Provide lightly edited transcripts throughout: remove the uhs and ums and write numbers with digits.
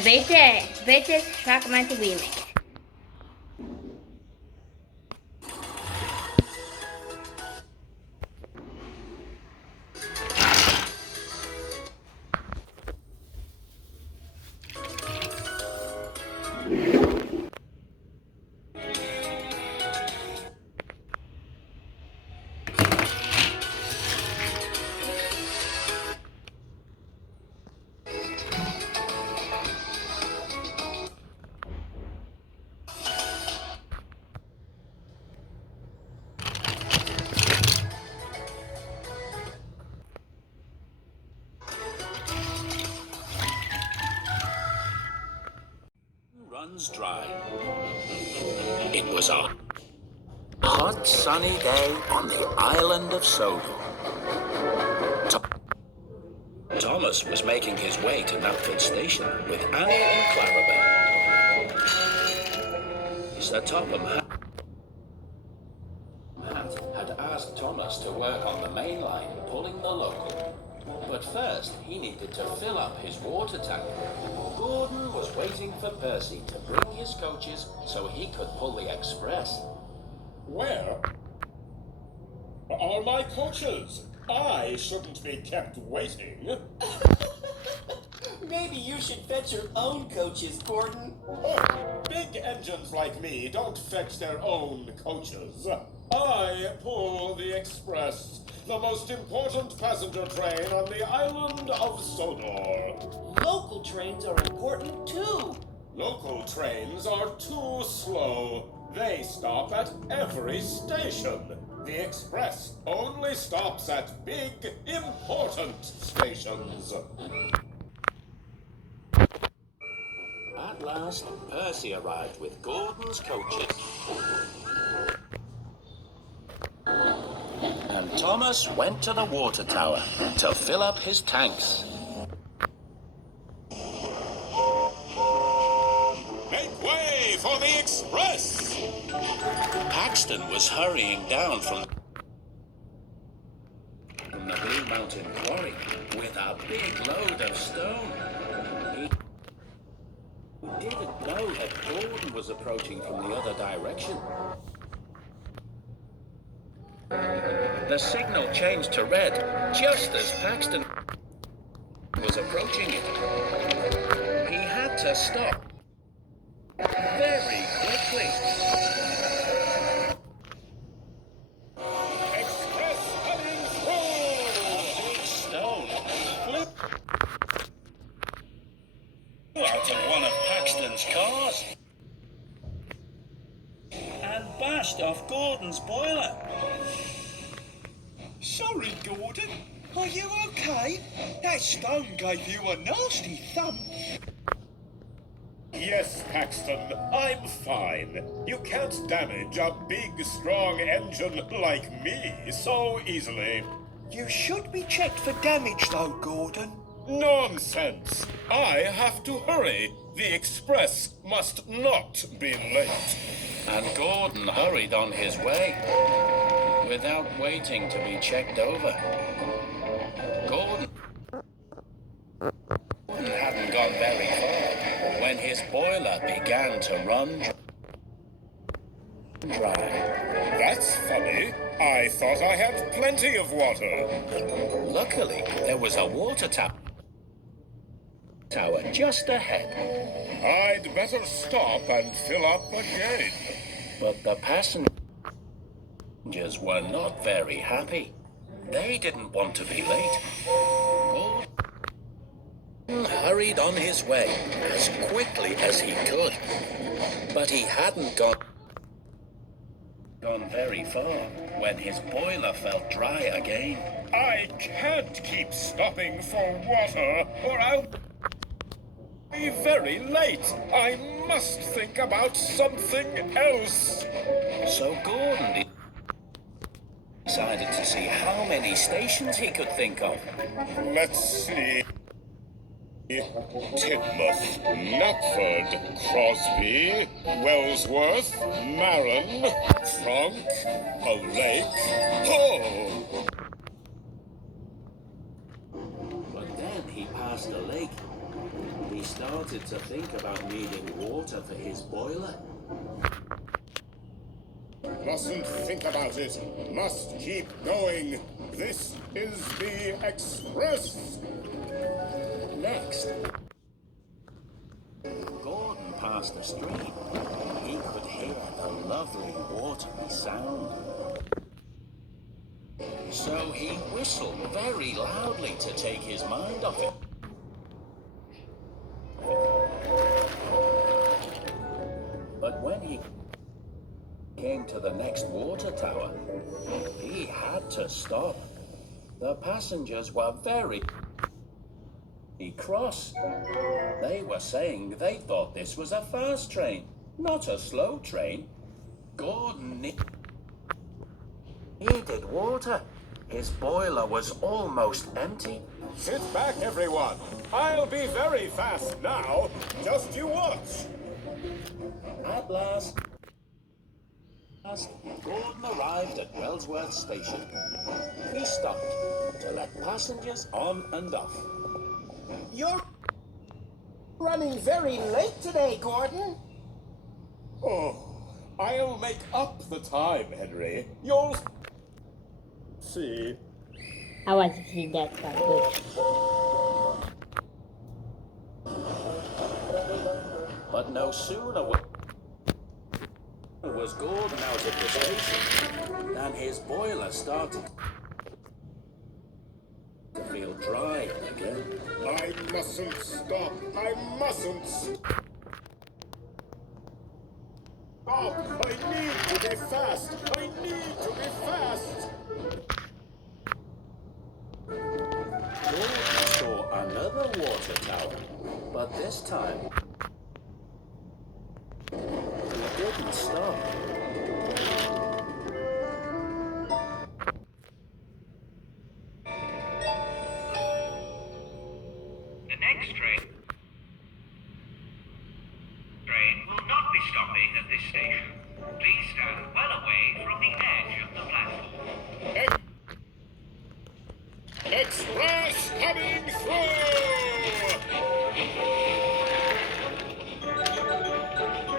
Vete Trackmaster Remake. Runs dry. It was a hot, sunny day on the island of Sodor. Thomas was making his way to Knapford Station with Annie and Clarabelle. Sir Topham had asked Thomas to work on the main line, pulling the local. But first, he needed to fill up his water tank. Gordon was waiting for Percy to bring his coaches so he could pull the express. Where are my coaches? I shouldn't be kept waiting. Maybe you should fetch your own coaches, Gordon. Oh, big engines like me don't fetch their own coaches. I pull the express, the most important passenger train on the island of Sodor. Local trains are important too. Local trains are too slow. They stop at every station. The express only stops at big, important stations. At last, Percy arrived with Gordon's coaches. And Thomas went to the water tower to fill up his tanks. Make way for the express! Paxton was hurrying down from the Blue Mountain Quarry with a big load of stone. He didn't know that Gordon was approaching from the other direction. The signal changed to red just as Paxton was approaching it. He had to stop very quickly. Express coming through! A big stone flew out of one of Paxton's cars and bashed off Gordon's boiler. Sorry, Gordon. Are you okay? That stone gave you a nasty thump. Yes, Paxton, I'm fine. You can't damage a big, strong engine like me so easily. You should be checked for damage, though, Gordon. Nonsense! I have to hurry. The express must not be late. And Gordon hurried on his way without waiting to be checked over. Gordon hadn't gone very far when his boiler began to run dry. That's funny. I thought I had plenty of water. Luckily, there was a water tower just ahead. I'd better stop and fill up again. But the passengers were not very happy. They didn't want to be late. Gordon hurried on his way as quickly as he could. But he hadn't gone very far when his boiler felt dry again. I can't keep stopping for water or I'll be very late. I must think about something else. So Gordon decided to see how many stations he could think of. Let's see. Tidmouth, Knapford, Crosby, Wellsworth, Maron, Frank, a lake. Oh! But then he passed a lake He started to think about needing water for his boiler. Mustn't think about it. Must keep going. This is the Express. Next, Gordon passed a stream. He could hear the lovely watery sound. So he whistled very loudly to take his mind off it. But when he came to the next water tower, he had to stop. The passengers were very cross. They were saying they thought this was a fast train, not a slow train. Gordon needed water. His boiler was almost empty. Sit back, everyone. I'll be very fast now. Just you watch. At last, Gordon arrived at Wellsworth Station. He stopped to let passengers on and off. You're running very late today, Gordon. Oh, I'll make up the time, Henry. You'll see. I want to see that one. But no sooner was Gordon out of the station than his boiler started to feel dry again. I mustn't stop. I mustn't stop. I need to be fast. I need to be fast. Gordon saw another water tower, but this time he didn't stop. The next train will not be stopping at this station. Please stand well away from the edge of the platform. Express coming through!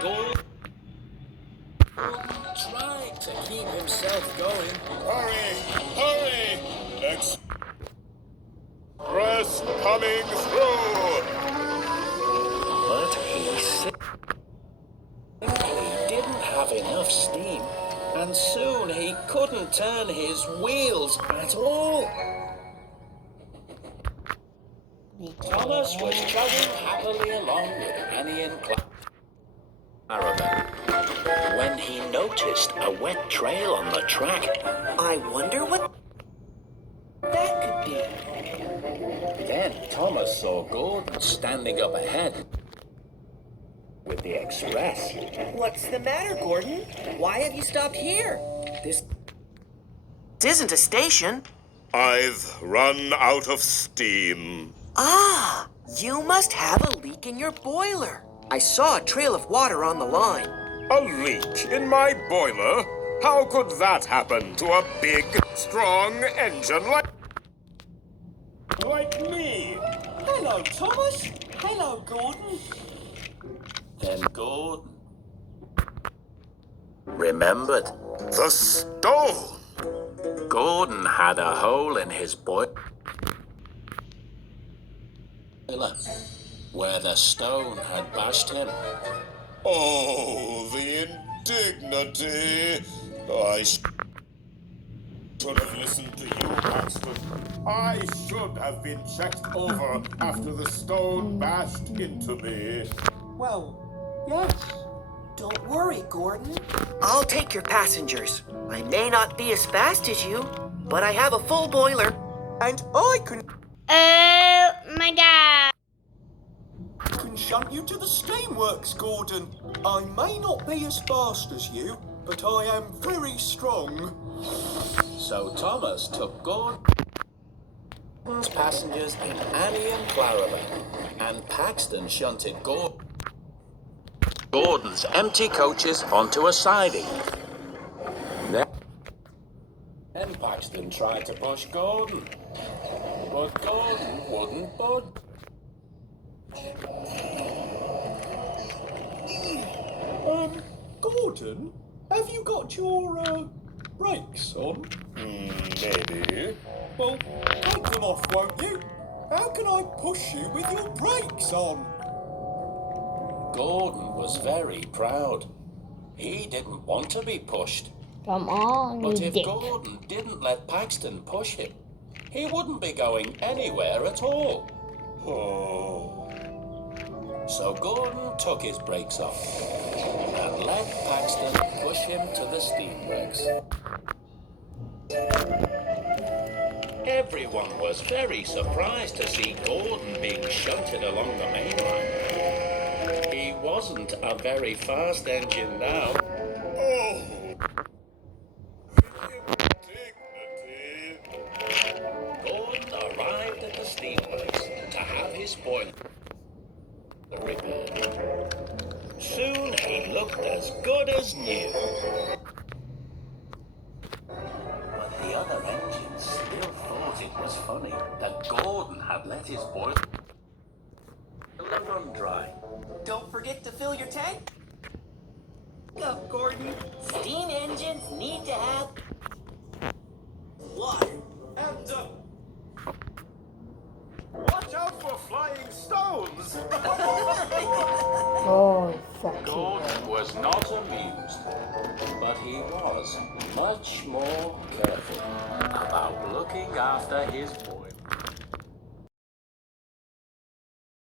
Gordon tried to keep himself going. Hurry! Hurry! Express coming through! But he didn't have enough steam, and soon he couldn't turn his wheels at all. Thomas was chugging happily along with Annie and Clara when he noticed a wet trail on the track. I wonder what that could be. Then Thomas saw Gordon standing up ahead with the express. What's the matter, Gordon? Why have you stopped here? This isn't a station. I've run out of steam. Ah, you must have a leak in your boiler. I saw a trail of water on the line. A leak in my boiler? How could that happen to a big, strong engine like me? Hello, Thomas. Hello, Gordon. Then Gordon remembered. The stone! Gordon had a hole in his boiler where the stone had bashed him. Oh, the indignity! I should have listened to you, Paxton. I should have been checked over after the stone bashed into me. Well, yes. Don't worry, Gordon. I'll take your passengers. I may not be as fast as you, but I have a full boiler. And I can Oh my god. Shunt you to the steamworks, Gordon. I may not be as fast as you, but I am very strong. So Thomas took Gordon's passengers in Annie and Clarabelle, and Paxton shunted Gordon's empty coaches onto a siding. Then Paxton tried to push Gordon, but Gordon wouldn't budge. Gordon, have you got your, brakes on? Maybe. Well, take them off, won't you? How can I push you with your brakes on? Gordon was very proud. He didn't want to be pushed. Come on, But you if dick. Gordon didn't let Paxton push him, he wouldn't be going anywhere at all. Oh. So Gordon took his brakes off and let Paxton push him to the steamworks. Everyone was very surprised to see Gordon being shunted along the main line. He wasn't a very fast engine now. Oh. Dignity. Gordon arrived at the steamworks to have his boiler repaired. Soon he looked as good as new. But the other engines still thought it was funny that Gordon had let his boiler run dry. Don't forget to fill your tank. Up, Gordon. Steam engines need to have. Why? And, watch out for flying stones! Oh, fuck you. Gordon was not amused, but he was much more careful about looking after his boiler.